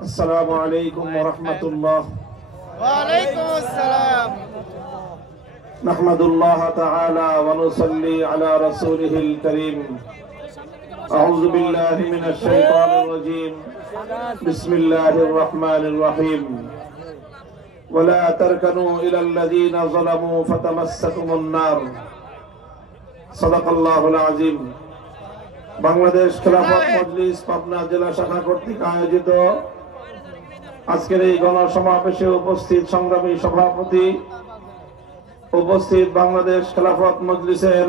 السلام عليكم ورحمة الله. وعليكم السلام. نحمد الله تعالى ونصلي على رسوله الكريم. أعوذ بالله من الشيطان الرجيم. بسم الله الرحمن الرحيم. ولا تركنوا إلى الذين ظلموا فتمسكم النار. صدق الله العظيم. বাংলাদেশ খেলাফত মজলিস পাবনা জেলা শাখা কর্তৃক আয়োজিত আজকের এই গণসমাবেশে উপস্থিত সংগ্রামী সভাপতি, উপস্থিত বাংলাদেশ খেলাফত মজলিসের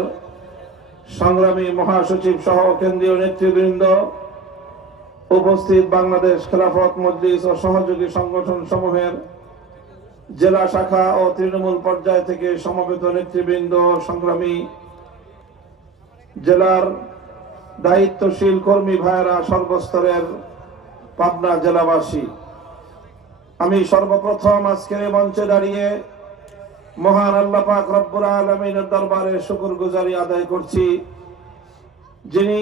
সংগ্রামী মহাসচিব সহ কেন্দ্রীয় নেতৃবৃন্দ, উপস্থিত বাংলাদেশ খেলাফত মজলিস ও সহযোগী সংগঠন সমূহের জেলা শাখা ও তৃণমূল পর্যায় থেকে সমবেত নেতৃবৃন্দ, সংগ্রামী জেলার দায়িত্বশীল কর্মী ভাইয়েরা, সর্বস্তরের পাবনা জেলাবাসী, আমি সর্বপ্রথম আজকের মঞ্চে দাঁড়িয়ে মহান আল্লাহ পাক রব্বুল আলামিনের দরবারে শুকরগুজারি আদায় করছি, যিনি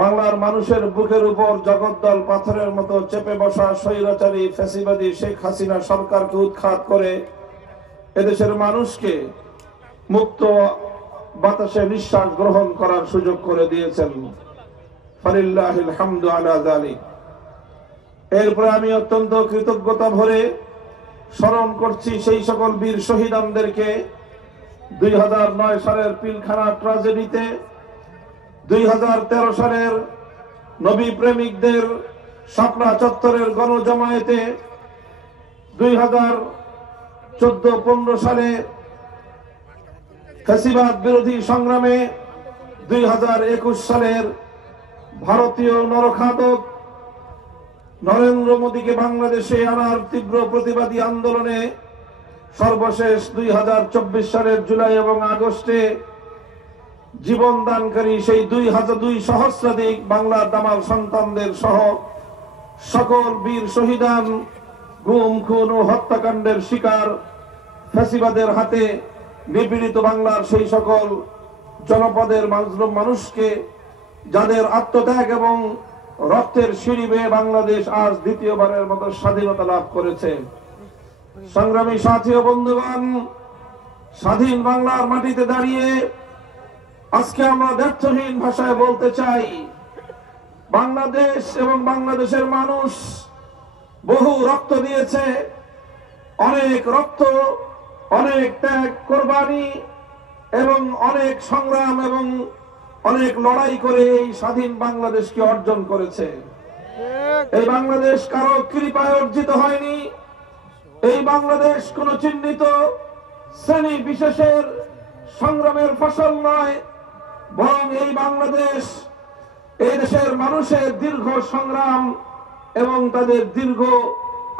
বাংলার মানুষের বুকের উপর জগদ্দল পাথরের মতো চেপে বসা স্বৈরাচারী ফ্যাসিবাদী শেখ হাসিনা সরকারকে উৎখাত করে এদেশের মানুষকে মুক্ত বাতাসে নিঃশ্বাস গ্রহণ করার সুযোগ করে দিয়েছেন। ফালিল্লাহিল হামদু আলা যালিক। এরপরে আমি অত্যন্ত কৃতজ্ঞতা ভরে স্মরণ করছি সেই সকল বীর শহীদদেরকে 2009 সালের পিলখানা ট্র্যাজেডিতে, 2013 সালের নবী প্রেমিকদের শাপলা চত্বরের গণজমায়েতে, 2014-15 সালে ফ্যাসিবাদ বিরোধী সংগ্রামে, 2021 সালের ভারতীয় নরখাতক নরেন্দ্র মোদীকে বাংলাদেশে আনার তীব্র প্রতিবাদী আন্দোলনে, সর্বশেষ 2024 সালের জুলাই এবং আগস্টে জীবন দানকারী সেই 2 সহস্রাধিক বাংলার দামাল সন্তানদের সহ সকল বীর শহীদান গুম খুন ও হত্যাকাণ্ডের শিকার ফ্যাসিবাদের হাতে নিপীড়িত বাংলার সেই সকল জনপদের মাজলুম মানুষকে, যাদের আত্মত্যাগ এবং রক্তের সিঁড়ি বেয়ে বাংলাদেশ আজ দ্বিতীয়বারের মতো স্বাধীনতা লাভ করেছে। সংগ্রামী সাথী ও বন্ধুগণ, স্বাধীন বাংলার মাটিতে দাঁড়িয়ে আজকে আমরা দ্ব্যর্থহীন ভাষায় বলতে চাই, বাংলাদেশ এবং বাংলাদেশের মানুষ বহু রক্ত দিয়েছে, অনেক রক্ত, অনেক ত্যাগ, কোরবানি এবং অনেক সংগ্রাম এবং অনেক লড়াই করে এই স্বাধীন বাংলাদেশকে অর্জন করেছে। এই বাংলাদেশ কারো কৃপায় অর্জিত হয়নি। এই বাংলাদেশ কোন চিহ্নিত শ্রেণী বিশেষের সংগ্রামের ফসল নয়, বরং এই বাংলাদেশ এই দেশের মানুষের দীর্ঘ সংগ্রাম এবং তাদের দীর্ঘ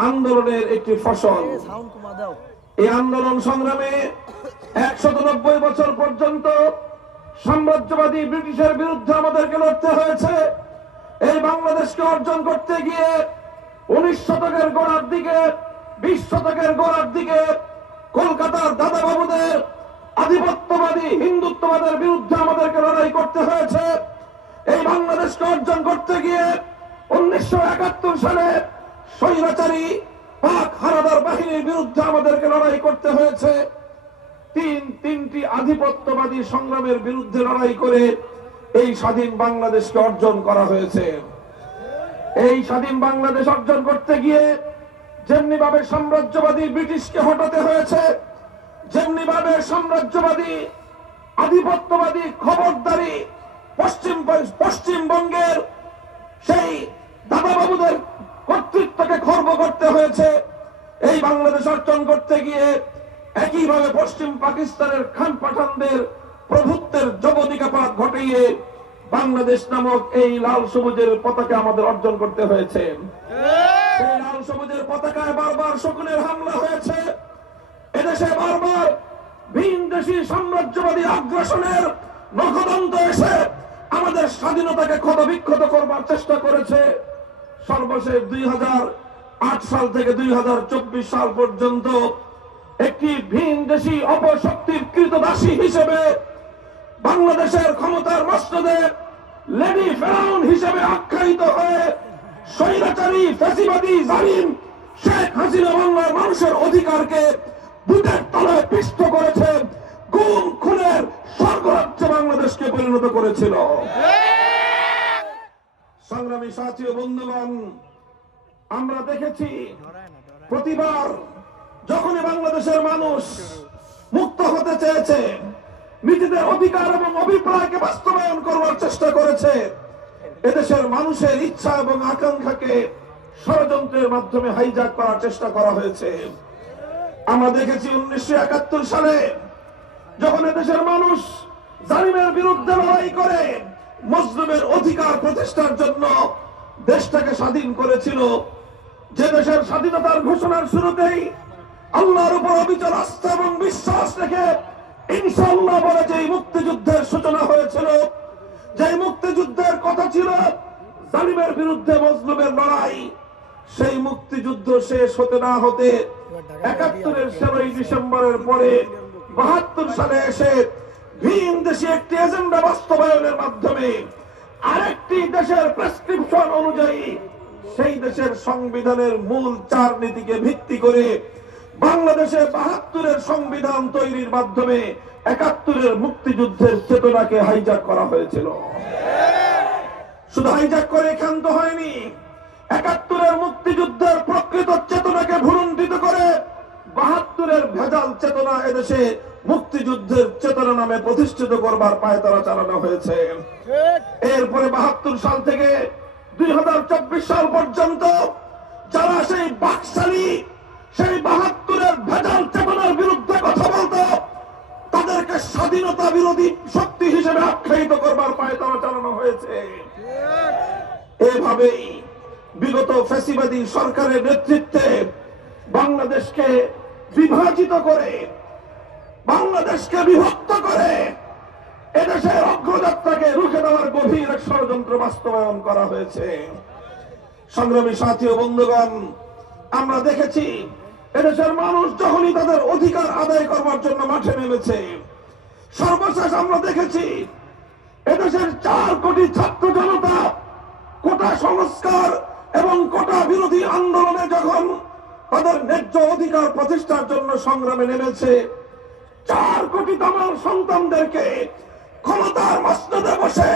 আন্দোলনের একটি ফসল। এই আন্দোলন সংগ্রামে 190 বছর পর্যন্ত সাম্রাজ্যবাদী ব্রিটিশের বিরুদ্ধে আমাদেরকে লড়তে হয়েছে। এই বাংলাদেশকে অর্জন করতে গিয়ে 19 শতকের গোড়ার দিকে, 20 শতকের গোড়ার দিকে কলকাতার দাদাবাবুদের আধিপত্যবাদী হিন্দুত্ববাদের বিরুদ্ধে আমাদেরকে লড়াই করতে হয়েছে। এই বাংলাদেশকে অর্জন করতে গিয়ে 1971 সালে স্বৈরাচারী পাক হানাদার বাহিনীর বিরুদ্ধে আমাদেরকে লড়াই করতে হয়েছে। তিনটি আধিপত্যবাদী সংগ্রামের বিরুদ্ধে লড়াই করে এই স্বাধীন বাংলাদেশকে অর্জন করা হয়েছে। এই স্বাধীন বাংলাদেশ অর্জন করতে গিয়ে যেমনি ভাবে সাম্রাজ্যবাদী ব্রিটিশকে হটাতে হয়েছে, যেমনি ভাবে সাম্রাজ্যবাদী আধিপত্যবাদী খবরদারি পশ্চিমবঙ্গের সেই দাদাবাবুদের কর্তৃত্বকে খর্ব করতে হয়েছে। এই বাংলাদেশ অর্জন করতে গিয়ে একইভাবে পশ্চিম পাকিস্তানের খান পাঠানদের প্রভুত্বের যবনিকাপাত ঘটিয়ে বাংলাদেশ নামক এই লাল সবুজের পতাকা আমাদের অর্জন করতে হয়েছে। সেই লাল সবুজের পতাকায় বারবার শকুনের হামলা হয়েছে। এদেশে বারবার ভিনদেশী সাম্রাজ্যবাদী আগ্রাসনের নখদন্ত এসে আমাদের স্বাধীনতাকে ক্ষতবিক্ষত করবার চেষ্টা করেছে। সর্বশেষ 2008 সাল থেকে 2024 সাল পর্যন্ত একটি ভিনদেশী অপশক্তির কৃতদাসী হিসেবে বাংলাদেশের ক্ষমতার মসনদে লেডি ফেরাউন হিসেবে আখ্যায়িত হয়ে স্বৈরাচারী ফ্যাসিবাদী জালিম শেখ হাসিনা বাংলার মানুষের অধিকারকে বুটের তলায় পিষ্ট করেছে, গুম খুনের স্বর্গরাজ্যে বাংলাদেশকে পরিণত করেছিল। সংগ্রামী সাথী ও বন্ধুগণ, আমরা দেখেছি প্রতিবার যখনই বাংলাদেশের মানুষ মুক্ত হতে চেয়েছে, নিজেদের অধিকার এবং অভিপ্রায়কে বাস্তবায়ন করবার চেষ্টা করেছে, এদেশের মানুষের ইচ্ছা এবং আকাঙ্ক্ষাকে ষড়যন্ত্রের মাধ্যমে হাইজ্যাক করার চেষ্টা করা হয়েছে। আমরা দেখেছি 1971 সালে যখন এদেশের মানুষ জালিমের বিরুদ্ধে লড়াই করে মজলুমের অধিকার প্রতিষ্ঠার জন্য দেশটাকে স্বাধীন করেছিল, যে দেশের স্বাধীনতার ঘোষণার শুরুতেই আল্লাহর উপর অবিচল আস্থা এবং বিশ্বাস রেখে ইনশাআল্লাহ বলে যে মুক্তিযুদ্ধের সূচনা হয়েছিল, যে মুক্তিযুদ্ধের কথা ছিল জালিমের বিরুদ্ধে মজলুমের লড়াই, সেই মুক্তিযুদ্ধ শেষ হতে না হতে 71-এর 16 ডিসেম্বরের পরে 72 সালে এসে ভিন দেশে একটি এজেন্ডা বাস্তবায়নের মাধ্যমে আরেকটি দেশের প্রেসক্রিপশন অনুযায়ী সেই দেশের সংবিধানের মূল 4 নীতিকে ভিত্তি করে বাংলাদেশে 72-এর সংবিধান তৈরির মাধ্যমে 71-এর মুক্তিযুদ্ধের চেতনাকে হাইজ্যাক করা হয়েছিল। শুধু হাইজ্যাক করে ক্ষান্ত হয়নি, 71-এর মুক্তিযুদ্ধের প্রকৃত চেতনাকে ভুলুণ্ঠিত করে 72-এর ভেজাল চেতনা এদেশে মুক্তিযুদ্ধের চেতনা নামে প্রতিষ্ঠিত করবার পায়তারা চালানো হয়েছে। এরপরে 72 সাল থেকে 2024 সাল পর্যন্ত যারা সেই বাকশালী সেই 72-এর ভেজাল চেতনার বিরুদ্ধে কথা বলতো, তাদেরকে স্বাধীনতা বিরোধী শক্তি হিসেবে আখ্যায়িত করবার পায়তারা চালানো হয়েছে। এভাবেই বিগত ফ্যাসিবাদী সরকারের নেতৃত্বে বাংলাদেশকে বিভাজিত করে, বাংলাদেশকে বিভক্ত করে এদেশের অগ্রযাত্রাকে রুখে দেওয়ার গভীর এক ষড়যন্ত্র বাস্তবায়ন করা হয়েছে। সংগ্রামী সাথী ও বন্ধুগণ, আমরা দেখেছি এদেশের মানুষ যখনই তাদের অধিকার আদায় করবার জন্য মাঠে নেমেছে, সর্বশেষ আমরা দেখেছি এদেশের 4 কোটি ছাত্র জনতা কোটা সংস্কার এবং কোটা বিরোধী আন্দোলনে যখন তাদের ন্যায্য অধিকার প্রতিষ্ঠার জন্য সংগ্রামে নেমেছে, 4 কোটি তামার সন্তানদেরকে ক্ষমতার মসনদে বসে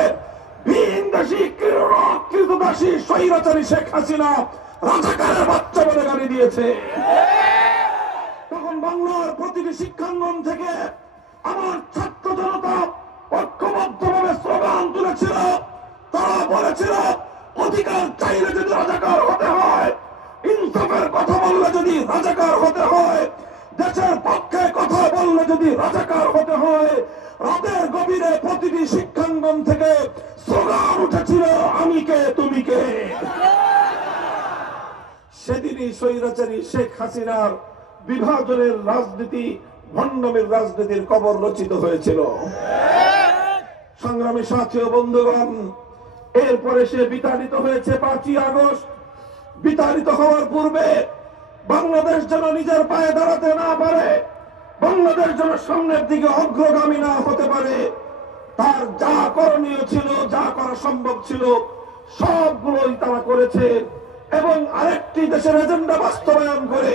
ভিনদেশী কৃতদাসী স্বৈরাচারী শেখ হাসিনা রাজাকারের বাচ্চা বলে গালি দিয়েছে। তখন বাংলার প্রতিটি শিক্ষাঙ্গন থেকে আমার ছাত্র জনতা ঐক্যবদ্ধভাবে স্লোগান তুলেছিল, তারা বলেছিল অধিকার চাইলে যদি রাজাকার হতে হয়, ইনসাফের কথা বললে যদি রাজাকার হতে হয়, দেশের পক্ষে কথা বললে যদি রাজাকার হতে হয়। রাতের গভীরে প্রতিটি শিক্ষাঙ্গন থেকে স্লোগান উঠেছিল, আমি কে তুমি কে। সেদিনই স্বৈরাচারী শেখ হাসিনার বিভাজনের রাজনীতি, ভণ্ডামির রাজনীতির কবর রচিত হয়েছিল। সংগ্রামী সাথী ও বন্ধুগণ, এরপরে সে বিতাড়িত হয়েছে 5ই আগস্ট। বিতাড়িত হওয়ার পূর্বে বাংলাদেশ যেন নিজের পায়ে দাঁড়াতে না পারে, বাংলাদেশ যেন সামনের দিকে অগ্রগামী না হতে পারে, তার যা করণীয় ছিল, যা করা সম্ভব ছিল সবগুলোই তারা করেছে এবং আরেকটি দেশের এজেন্ডা বাস্তবায়ন করে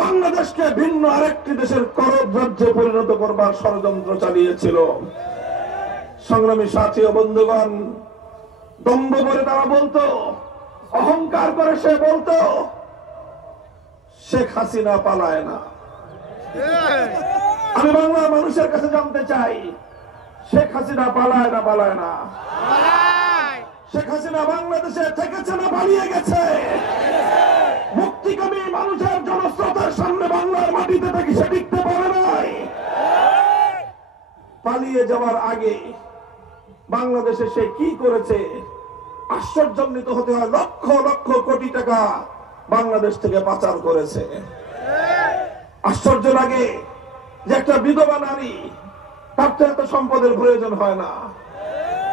বাংলাদেশকে ভিন্ন আরেকটি দেশের করদ রাজ্যে পরিণত করবার ষড়যন্ত্র চালিয়েছিল। সংগ্রামী সাথী ও বন্ধুগণ, দম্ভ করে তারা বলতো, অহংকার করে সে বলতো শেখ হাসিনা পালায় না। আমি বাংলার মানুষের কাছে জানতে চাই, শেখ হাসিনা পালায় না? পালায় না। শেখ হাসিনা বাংলাদেশে থেকেছে না পালিয়ে গেছে? মুক্তিকামী মানুষের জনস্রোতের সামনে বাংলার মাটিতে থেকে সে টিকতে পারে নাই। পালিয়ে যাওয়ার আগে বাংলাদেশে সে কি করেছে আশ্চর্যান্বিত হতে হয়। লক্ষ লক্ষ কোটি টাকা বাংলাদেশ থেকে পাচার করেছে। আশ্চর্য লাগে যে একটা বিধবা নারী, তার তো এত সম্পদের প্রয়োজন হয় না,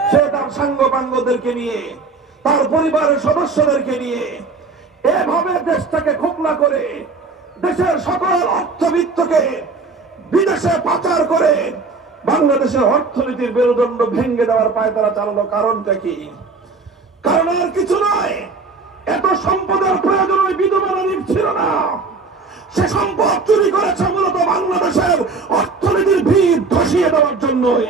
সে তার সাঙ্গপাঙ্গদেরকে নিয়ে, তার পরিবারের সদস্যদেরকে নিয়ে এভাবে দেশটাকে খোকলা করে দেশের সকল অর্থবিত্তকে বিদেশে পাচার করে বাংলাদেশের অর্থনীতির মেরুদণ্ড ভেঙে দেওয়ার পায়তারা চালানো। কারণটা কি? কারণ আর কিছু নয়, এত সম্পদের প্রয়োজন ওই বিধবা নারীর ছিল না। সে সম্পদ চুরি করেছে মূলত বাংলাদেশের অর্থনীতির ভিত ধসিয়ে দেওয়ার জন্যই।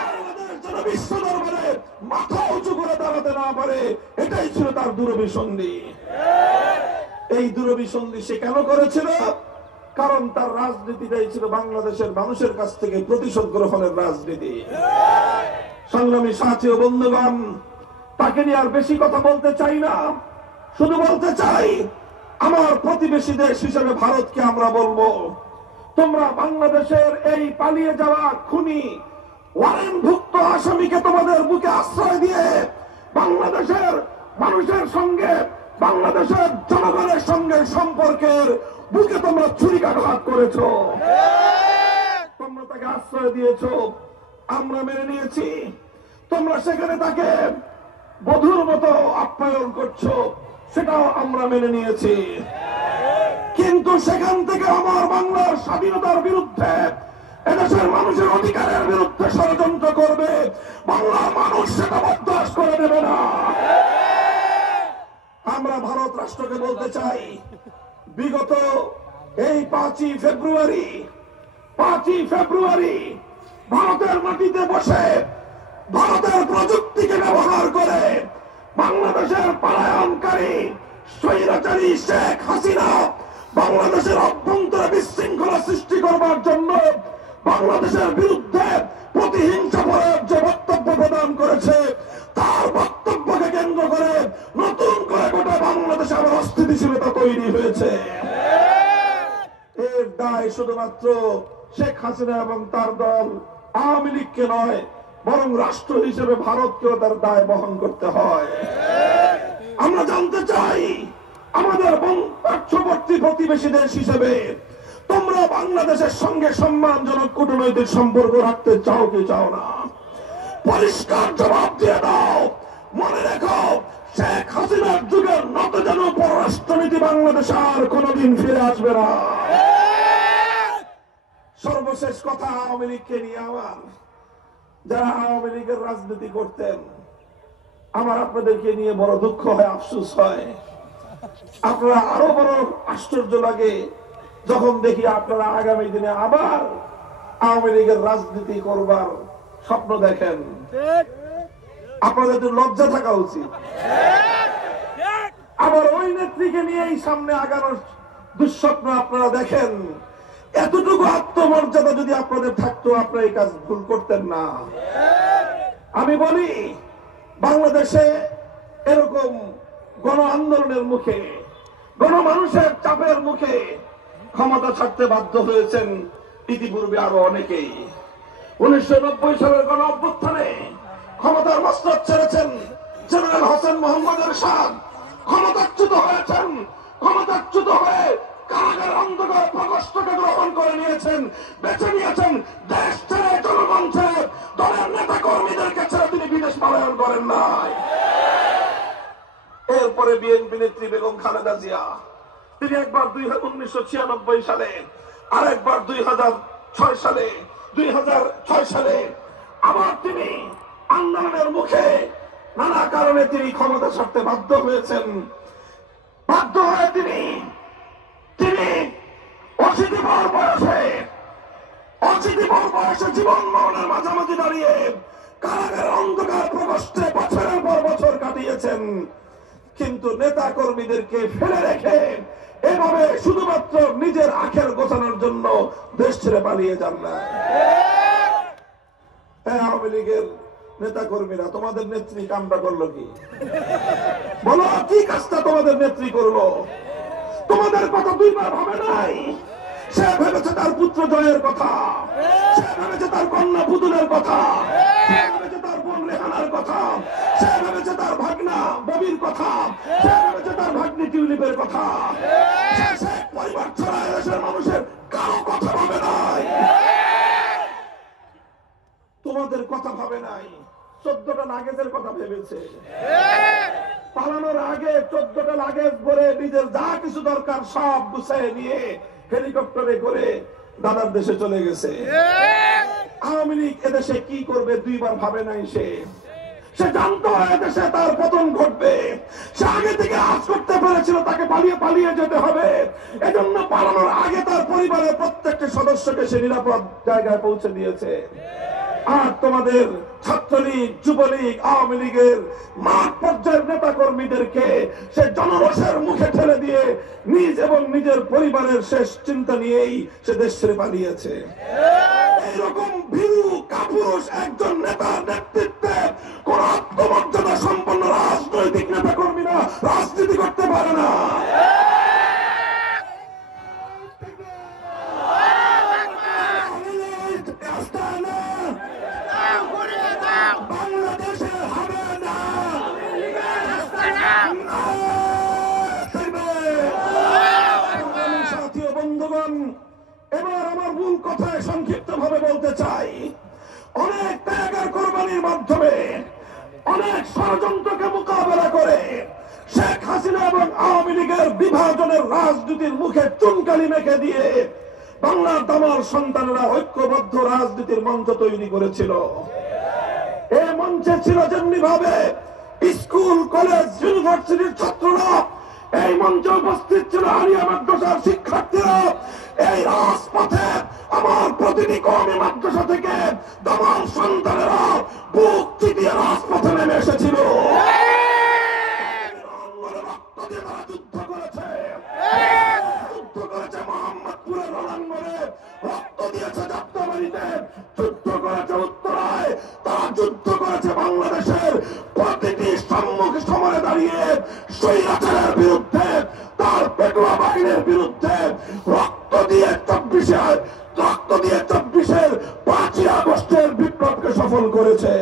বাংলাদেশ যেন বিশ্ব দরবারে মাথা উঁচু করে দাঁড়াতে না পারে, এটাই ছিল তার দূরভিসন্ধি। এই দূরভিসন্ধি সে কেন করেছিল? কারণ তার রাজনীতিটাই ছিল বাংলাদেশের মানুষের কাছ থেকে প্রতিশোধ গ্রহণের রাজনীতি। সংগ্রামী সাথী ও বন্ধুগণ, তাকে নিয়ে আর বেশি কথা বলতে চাই না, শুধু বলতে চাই আমার প্রতিবেশী দেশ হিসেবে ভারতকে আমরা বলবো, তোমরা বাংলাদেশের এই পালিয়ে যাওয়া খুনি ওয়ারেন্টভুক্ত আসামিকে তোমাদের বুকে আশ্রয় দিয়ে বাংলাদেশের মানুষের সঙ্গে, বাংলাদেশের জনগণের সঙ্গে সম্পর্কের বুকে তোমরা ছুরিকাঘাত করেছো, তোমরা তাকে আশ্রয় দিয়েছো, আমরা মেনে নিয়েছি। তোমরা সেখানে তাকে বধূর মতো আপ্যায়ন করছো, সেটাও আমরা মেনে নিয়েছি। কিন্তু সেখান থেকে আমার বাংলার স্বাধীনতার বিরুদ্ধে, এদেশের মানুষের অধিকারের বিরুদ্ধে ষড়যন্ত্র করবে, বাংলার মানুষ সেটা বরদাস্ত করে দেবে না। আমরা ভারত রাষ্ট্রকে বলতে চাই, বিগত এই 5ই ফেব্রুয়ারি ভারতের মাটিতে বসে ভারতের প্রযুক্তিকে ব্যবহার করে বাংলাদেশের পলায়নকারী স্বৈরাচারী শেখ হাসিনা বাংলাদেশের অভ্যন্তরে বিশৃঙ্খলা সৃষ্টি করবার জন্য বাংলাদেশের বিরুদ্ধে প্রতিহিংসামূলক যে বক্তব্য প্রদান করেছে, তার বক্তব্যকে কেন্দ্র করে নতুন করে গোটা বাংলাদেশে আবার অস্থিতিশীলতা তৈরি হয়েছে। এর দায় শুধুমাত্র শেখ হাসিনা এবং তার দল আওয়ামী লীগকে নয়, বরং রাষ্ট্র হিসেবে ভারতকেও তার দায় বহন করতে হয়। আমরা জানতে চাই, আমাদের পার্শ্ববর্তী প্রতিবেশী দেশ হিসেবে তোমরা বাংলাদেশের সঙ্গে সম্মানজনক কূটনৈতিক সম্পর্ক রাখতে চাও কি চাও না? পরিষ্কার জবাব দিয়ে দাও। মনে রেখো, শেখ হাসিনার যুগের নতজন পররাষ্ট্রনীতি বাংলাদেশে আর কোনদিন ফিরে আসবে না। সর্বশেষ কথা আওয়ামী লীগকে নিয়ে, আমার যারা আওয়ামী লীগের রাজনীতি করতেন, আমার আপনাদেরকে নিয়ে বড় দুঃখ হয়, আফসোস হয়। আপনারা আরো বড় আশ্চর্য লাগে যখন দেখি আপনারা আগামী দিনে আবার আওয়ামী লীগের রাজনীতি করবার স্বপ্ন দেখেন। আপনাদের তো লজ্জা থাকা উচিত। আবার ওই নেত্রীকে নিয়েই সামনে আগানোর দুঃস্বপ্ন আপনারা দেখেন। এতটুকু আত্মমর্যাদা যদি আপনাদের থাকতো, আপনারা এই কাজ ভুল করতেন না। আমি বলি, বাংলাদেশে এরকম গণ আন্দোলনের মুখে, গণমানুষের চাপের মুখে ক্ষমতা ছাড়তে বাধ্য হয়েছেন ইতিপূর্বে আরো অনেকেই। 1990 সালের গণ অভ্যুত্থানে ক্ষমতার মস্তক ছেড়েছেন জেনারেল হোসেন মোহাম্মদ এরশাদ, ক্ষমতাচ্যুত হয়েছেন, ক্ষমতাচ্যুত হয়ে কারাগারের অন্ধকার প্রকোষ্ঠকে গ্রহণ করে নিয়েছেন, বেছে নিয়েছেন দেশ ছেড়ে, জনগণ ছেড়ে, দলের নেতা কর্মীদেরকে ছেড়ে তিনি বিদেশ পলায়ন করেন নাই। এরপরে বিএনপি নেত্রী বেগম খালেদা জিয়া, তিনি একবার 1996 সালে, আরেকবার 2006 সালে আবার তিনি আন্দোলনের মুখে নানা কারণে তিনি ক্ষমতা ছাড়তে বাধ্য হয়েছেন। বাধ্য হয়ে তিনি অশীতিপর বয়সে জীবন মরণের মাঝামাঝি দাঁড়িয়ে কারাগারের অন্ধকার প্রকোষ্ঠে বছরের পর বছর কাটিয়েছেন। কিন্তু নেতা কর্মীদেরকে ফেলে রেখে এভাবে শুধুমাত্র নিজের আখের গোছানোর জন্য দেশ ছেড়ে পালিয়ে যান না। আওয়ামী লীগের নেতা কর্মীরা, তোমাদের নেত্রী কামটা করলো কি? বলো, কি কাজটা তোমাদের নেত্রী করলো? তোমাদের কথা দুইবার ভাবে নাই। সে ভেবেছে তার পুত্র জয়ের কথা, সে ভেবেছে তার কন্যা পুতুলের কথা, সে ভেবেছে তার বোন রেহানার কথা, সে ভেবেছে তার ভাগনা ববির কথা, সে ভেবেছে তার ভাগ্নি টিউলিপের কথা। সে পরিবার ছাড়া দেশের মানুষের কারো কথা ভাবে নাই। তোমাদের কথা ভাবে নাই। 14টা লাগেজের কথা ভেবেছে। পালানোর আগে 14টা লাগেজ ভরে নিজের যা কিছু দরকার সব গুছিয়ে নিয়ে হেলিকপ্টারে করে দাদার দেশে চলে গেছে। আওয়ামী লীগ এদেশে কি করবে দুইবার ভাবে নাই। সে জানতো এদেশে তার পতন ঘটবে, সে আগে থেকে আজ করতে পেরেছিল তাকে পালিয়ে পালিয়ে যেতে হবে। এজন্য পালানোর আগে তার পরিবারের প্রত্যেকটি সদস্যকে সে নিরাপদ জায়গায় পৌঁছে দিয়েছে। আর তোমাদের ছাত্রলীগ, যুবলীগ, আওয়ামী লীগের মাঠ পর্যায়ের নেতা কর্মীদেরকে সে জনরোষের মুখে ঠেলে দিয়ে নিজ এবং নিজের পরিবারের শেষ চিন্তা নিয়েই সে দেশ ছেড়ে পালিয়েছে। এইরকম ভীরু কাপুরুষ একজন নেতার নেতৃত্বে কোন আত্মমর্যাদা সম্পন্ন রাজনৈতিক নেতা কর্মীরা রাজনীতি করতে পারে না। বাংলাদেশে হবে না। সাথী ও বন্ধুগণ, এবার আমার মূল কথায় সংক্ষিপ্ত ভাবে বলতে চাই, অনেক ত্যাগের কোরবানির মাধ্যমে, অনেক ষড়যন্ত্রকে মোকাবেলা করে শেখ হাসিনা এবং আওয়ামী লীগের বিভাজনের রাজনীতির মুখে চুনকালি মেখে দিয়ে বাংলার দামাল সন্তানেরা ঐক্যবদ্ধ রাজনীতির মঞ্চ তৈরি করেছিল। এই মঞ্চে ছিল যেমনি ভাবে স্কুল, কলেজ, ইউনিভার্সিটির ছাত্ররা, এই মঞ্চে উপস্থিত ছিল আলিয়া মাদ্রাসার শিক্ষার্থীরা। এই রাজপথে আমার প্রতিটি কওমি মাদ্রাসা থেকে দামাল সন্তানেরা বুক চিতিয়ে রাজপথে নেমে এসেছিল। যুদ্ধ করেছে, যুদ্ধ করেছে মোহাম্মদপুরের রণাঙ্গনে, রক্ত দিয়েছে যাত্রাবাড়িতে, যুদ্ধ করেছে উত্তরায়, তারা যুদ্ধ করেছে বাংলাদেশের প্রতিটি সম্মুখ সমরে দাঁড়িয়ে স্বৈরাচারের বিরুদ্ধে, তার পেটুয়া বাহিনীর বিরুদ্ধে রক্ত দিয়ে 24-এর 5ই আগস্টের বিপ্লবকে সফল করেছে।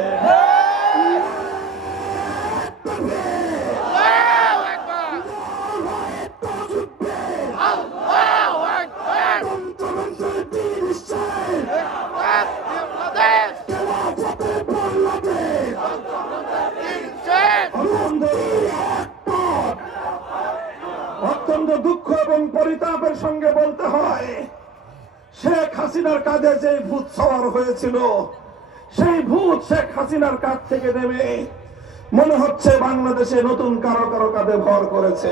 অত্যন্ত দুঃখ এবং পরিতাপের সঙ্গে বলতে হয়, শেখ হাসিনার কাঁধে যে ভূত সওয়ার হয়েছিল, সেই ভূত শেখ হাসিনার কাঁধ থেকে নেমে মনে হচ্ছে বাংলাদেশে নতুন কারো কারো কাঁধে ভর করেছে।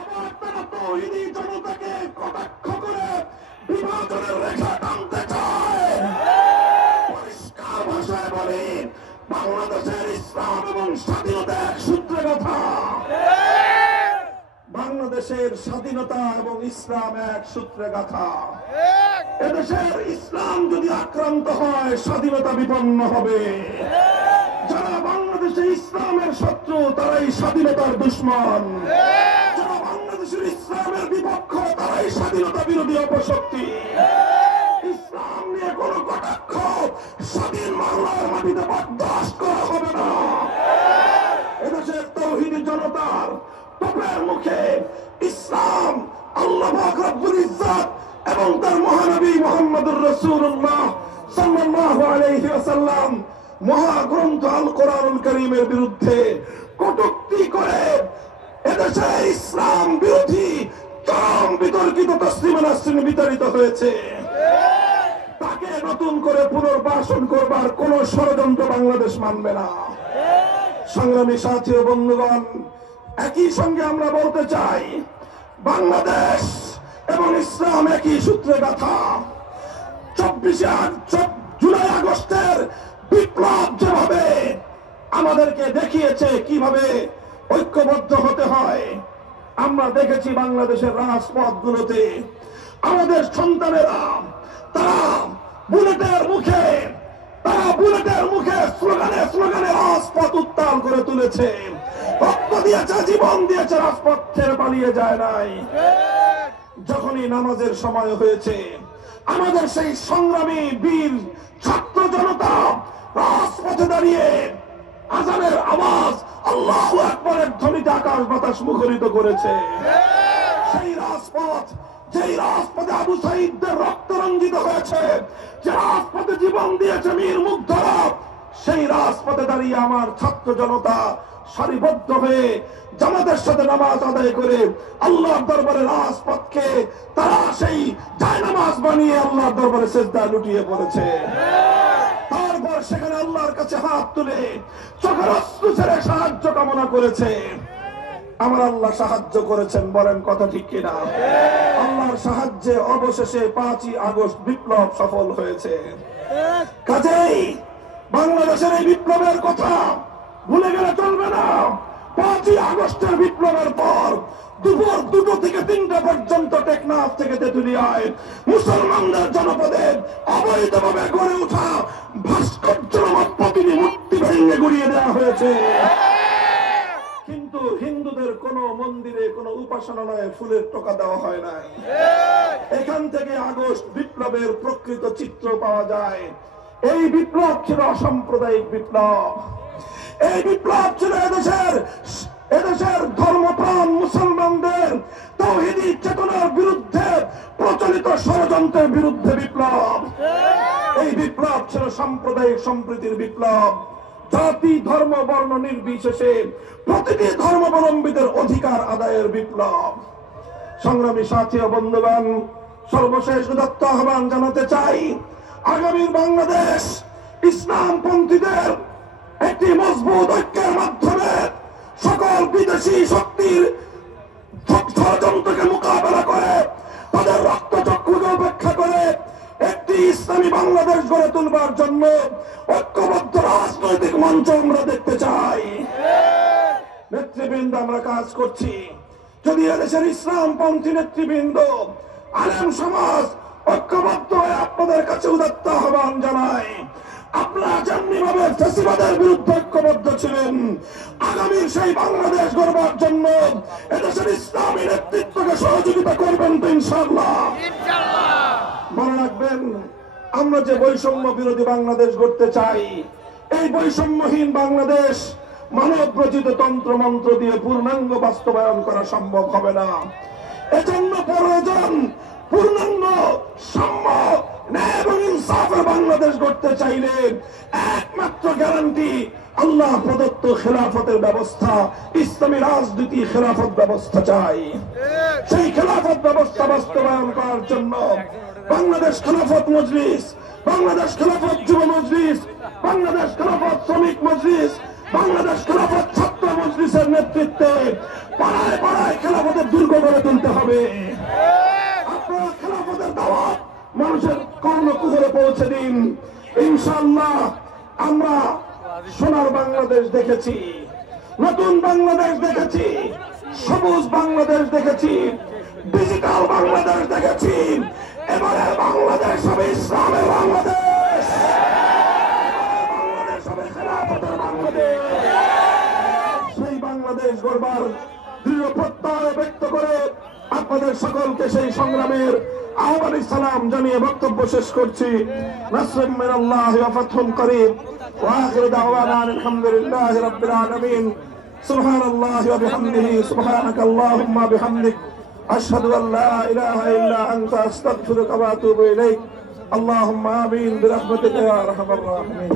আবার তারা তৌহিদি জনতাকে কটাক্ষ করে বিভাজনের রেখা টানতে চায়। পরিষ্কার ভাষায় বলে, বাংলাদেশের ইসলাম এবং স্বাধীনতা এক সূত্রে কথা। বাংলাদেশের স্বাধীনতা এবং ইসলাম এক সূত্রে গাথা। এদেশের ইসলাম যদি আক্রান্ত হয়, স্বাধীনতা বিপন্ন হবে। যারা বাংলাদেশে ইসলামের শত্রু, তারাই স্বাধীনতার দুশ্মন। যারা বাংলাদেশের ইসলামের বিপক্ষ, তারাই স্বাধীনতা বিরোধী অপশক্তি। ইসলাম নিয়ে কোন কটাক্ষ স্বাধীন বাংলার মাটিতে বরদাস্ত করা হবে না। এদেশের তাওহীদি জনতার তোপের মুখে ইসলাম, আল্লাহ পাক রব্বুল ইজ্জত এবং তার মহানবী মুহাম্মদুর রাসূলুল্লাহ সাল্লাল্লাহু আলাইহি ওয়াসাল্লাম মহাগ্রন্থ আল কোরআনুল কারীমের বিরুদ্ধে কটূক্তি করে এদেশে ইসলাম বিরোধী চরম বিতর্কিত তসলিমা নাসরিন বিতাড়িত হয়েছে। তাকে নতুন করে পুনর্বাসন করবার কোন ষড়যন্ত্র বাংলাদেশ মানবে না। সংগ্রামী সাথী ও বন্ধুগণ, একই সঙ্গে আমরা বলতে চাই, বাংলাদেশ এবং ইসলাম একই সূত্রে গাথা। 24 জুলাই আগস্টের বিপ্লব যেভাবে আমাদেরকে দেখিয়েছে কিভাবে ঐক্যবদ্ধ হতে হয়, আমরা দেখেছি বাংলাদেশের রাজপথগুলোতে আমাদের সন্তানেরা তারা বুলেটের মুখে স্লোগানে স্লোগানে রাজপথ উত্তাল করে তুলেছে, রক্ত দিয়েছে, জীবন দিয়েছে, রাজপথ ছেড়ে পালিয়ে যায় নাই। যখনই নামাজের সময় হয়েছে, আমাদের সেই সংগ্রামী বীর ছাত্র জনতা রাজপথে দাঁড়িয়ে আজানের আওয়াজ, আল্লাহু আকবারের ধ্বনিতে আকাশ বাতাস মুখরিত করেছে। সেই রাজপথ, যেই রাজপথে আবু সাঈদদের রক্ত রঞ্জিত হয়েছে, যে রাজপথে জীবন দিয়েছে মীর মুগ্ধরা, সেই রাজপথে দাঁড়িয়ে আমার ছাত্র জনতা সারিবদ্ধ হয়ে জামাতের সাথে নামাজ আদায় করে আল্লাহর দরবারে রাজপথকে তারা সেই জায়নামাজ বানিয়ে আল্লাহর দরবারে সিজদা লুটিয়ে পড়েছে। তারপর পর সেখানে আল্লাহর কাছে হাত তুলে চোখের অশ্রু ছেড়ে সাহায্য কামনা করেছে। আমার আল্লাহ সাহায্য করেছেন, বলেন কথা ঠিক কিনা? আল্লাহর সাহায্যে অবশেষে 5ই আগস্ট বিপ্লব সফল হয়েছে। কাজেই বাংলাদেশের এই বিপ্লবের কথা ভুলে গেলে চলবে না। 5ই আগস্টের বিপ্লবের পর দুপুর 2টো থেকে 3টা পর্যন্ত টেকনাফ থেকে তেঁতুলিয়ায় মুসলমানদের জনপদে অবৈধভাবে গড়ে ওঠা ভাস্কর্যময় প্রতিটি মূর্তি ভেঙে গুড়িয়ে দেওয়া হয়েছে। কিন্তু হিন্দুদের কোন মন্দিরে কোন উপাসনালয়ে ফুলের টোকা দেওয়া হয় নাই। এখান থেকে আগস্ট বিপ্লবের প্রকৃত চিত্র পাওয়া যায়। এই বিপ্লব ছিল অসাম্প্রদায়িক বিপ্লব। এই বিপ্লব ছিল এদেশের ধর্মপ্রাণ মুসলমানদের তাওহীদি চেতনার বিরুদ্ধে প্রচলিত ষড়যন্ত্রের বিরুদ্ধে বিপ্লব। এই বিপ্লব ছিল সাম্প্রদায়িক সম্প্রীতির বিপ্লব। জাতি ধর্ম বর্ণ নির্বিশেষে প্রতিটি ধর্মাবলম্বীদের অধিকার আদায়ের বিপ্লব। সংগ্রামী সাথী ও বন্ধুগণ, সর্বশেষ উদাত্ত আহ্বান জানাতে চাই, আগামীর বাংলাদেশ ইসলামপন্থীদের একটি মজবুত ঐক্যের মাধ্যমে সকল বিদেশি শক্তির ষড়যন্ত্রকে মোকাবেলা করে তাদের রক্তচক্ষুকে উপেক্ষা করে একটি ইসলামী বাংলাদেশ গড়ে তুলবার জন্য ঐক্যবদ্ধ রাজনৈতিক মঞ্চ আমরা দেখতে চাই। নেতৃবৃন্দ, আমরা কাজ করছি। যদি এদেশের ইসলামপন্থী নেতৃবৃন্দ, আলেম সমাজ ঐক্যবদ্ধ হয়ে আপনাদের কাছে উদাত্ত আহ্বান জানায়, আপনারা যেমনি ভাবে ফ্যাসিবাদের বিরুদ্ধে ঐক্যবদ্ধ ছিলেন, আগামীর সেই বাংলাদেশ গড়বার জন্য এদেশের ইসলামী নেতৃত্বকে সহযোগিতা করবেন তো ইনশাআল্লাহ? মনে রাখবেন, আমরা যে বৈষম্য বিরোধী বাংলাদেশ গড়তে চাই, এই বৈষম্যহীন বাংলাদেশ মানব রচিত তন্ত্র মন্ত্র দিয়ে পূর্ণাঙ্গ বাস্তবায়ন করা সম্ভব হবে না। এজন্য প্রয়োজন পূর্ণাঙ্গ সাম্য, ন্যায় এবং ইনসাফের বাংলাদেশ গড়তে চাইলে একমাত্র গ্যারান্টি আল্লাহ প্রদত্ত খেলাফতের ব্যবস্থা, ইসলামী রাজনীতি খেলাফত ব্যবস্থা চাই। সেই খেলাফত ব্যবস্থা বাস্তবায়ন করার জন্য বাংলাদেশ খেলাফত মজলিস, বাংলাদেশ খেলাফত যুব মজলিস, বাংলাদেশ খেলাফত শ্রমিক মজলিস, বাংলাদেশ খেলাফত ছাত্র মজলিসের নেতৃত্বে পাড়ায় পাড়ায় খেলাফতের দুর্গ গড়ে তুলতে হবে। আপনারা খেলাফতের দাওয়াত মানুষের কর্ণকুহরে পৌঁছে দিন। ইনশাআল্লাহ আমরা সোনার বাংলাদেশ দেখেছি, নতুন বাংলাদেশ দেখেছি, সবুজ বাংলাদেশ দেখেছি, ডিজিটাল বাংলাদেশ দেখেছি। এবারে বাংলাদেশ হবে ইসলামের বাংলাদেশ, বাংলাদেশ হবে খেলাফতের বাংলাদেশ। সেই বাংলাদেশ গড়বার দৃঢ় প্রত্যয় ব্যক্ত করে আপনাদের সকলকে সেই সংগ্রামের আহ্বানে সালাম জানিয়ে বক্তব্য শেষ করছি। নাসরুম মিনাল্লাহি ওয়া ফাতহুন করিব ওয়া আখিরু দাওয়ানা আলহামদুলিল্লাহি রাব্বিল আলামিন। সুবহানাল্লাহি ওয়া বিহামদিহি সুবহানাকাল্লাহুম্মা বিহামদিক আশহাদু আল লা ইলাহা ইল্লা আনতা আস্তাগফিরুকা ওয়া আতুবু ইলাইক। আল্লাহুম্মা আমিন বিরহমাতিকা ইয়া আরহামার রাহিমিন।